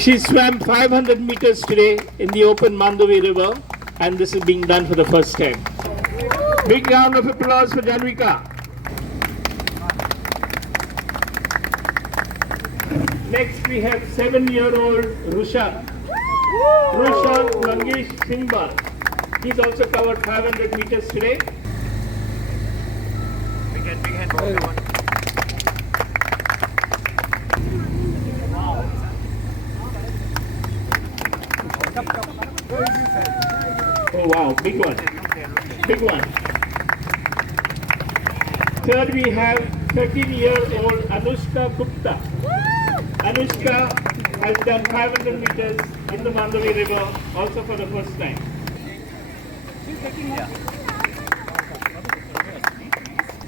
She swam 500 meters today in the open Mandovi river, and this is being done for the first time. Big round of applause for Janvika. Next we have 7-year-old Rusha Mangesh Singhbal. He's also covered 500 meters today. Big hand, come on. Oh wow, big one. Big one. Third we have 13-year-old Anushka Gupta. Anushka has done 500 meters in the Mandovi river also for the first time.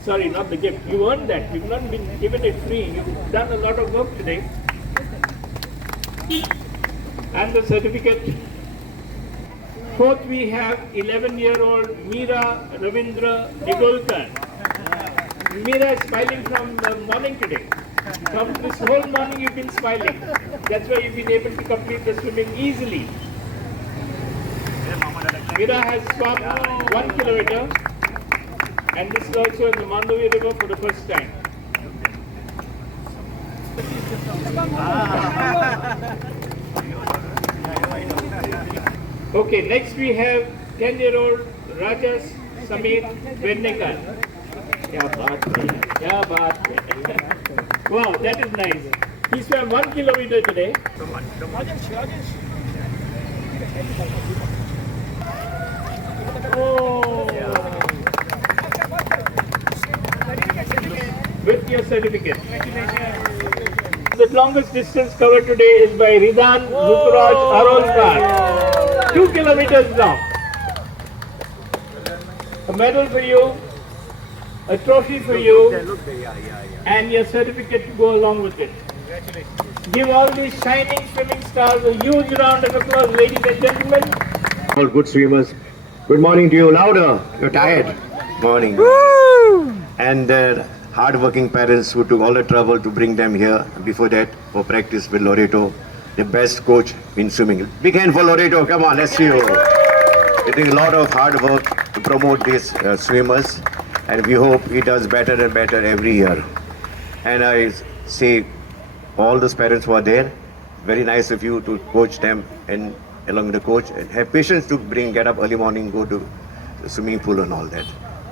Sorry, not the gift. You earned that. You've not been given it free. You've done a lot of work today. And the certificate. Fourth, we have 11-year-old Meera Ravindra Nigolkar. Meera is smiling from the morning today. From this whole morning you've been smiling. That's why you've been able to complete the swimming easily. Meera has swum 1 kilometer, and this is also in the Mandovi river for the first time. Okay, next we have 10-year-old Rajas Sameer Vernekar. Kya baat hai, kya baat hai. Wow, that is nice. He swam 1 kilometer today. Oh. With your certificate. The longest distance covered today is by Ridan Ruturaj Arolkar. 2 kilometers long. A medal for you, a trophy for you, and your certificate to go along with it. Give all these shining swimming stars a huge round of applause, ladies and gentlemen. All good swimmers. Good morning to you. Louder. You're tired. Morning. And hard-working parents who took all the trouble to bring them here before that for practice with Loreto, the best coach in swimming. Big hand for Loreto. Come on, let's see you. It is a lot of hard work to promote these swimmers, and we hope he does better and better every year. And I say, all those parents who are there, very nice of you to coach them and along with the coach, and have patience to get up early morning, go to the swimming pool and all that.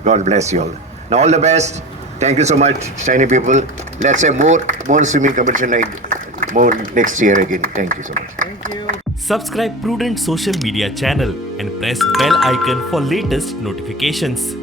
God bless you all. Now all the best. Thank you so much, shiny people. Let's have more swimming competition like more next year again. Thank you so much. Thank you. Subscribe Prudent social media channel and press bell icon for latest notifications.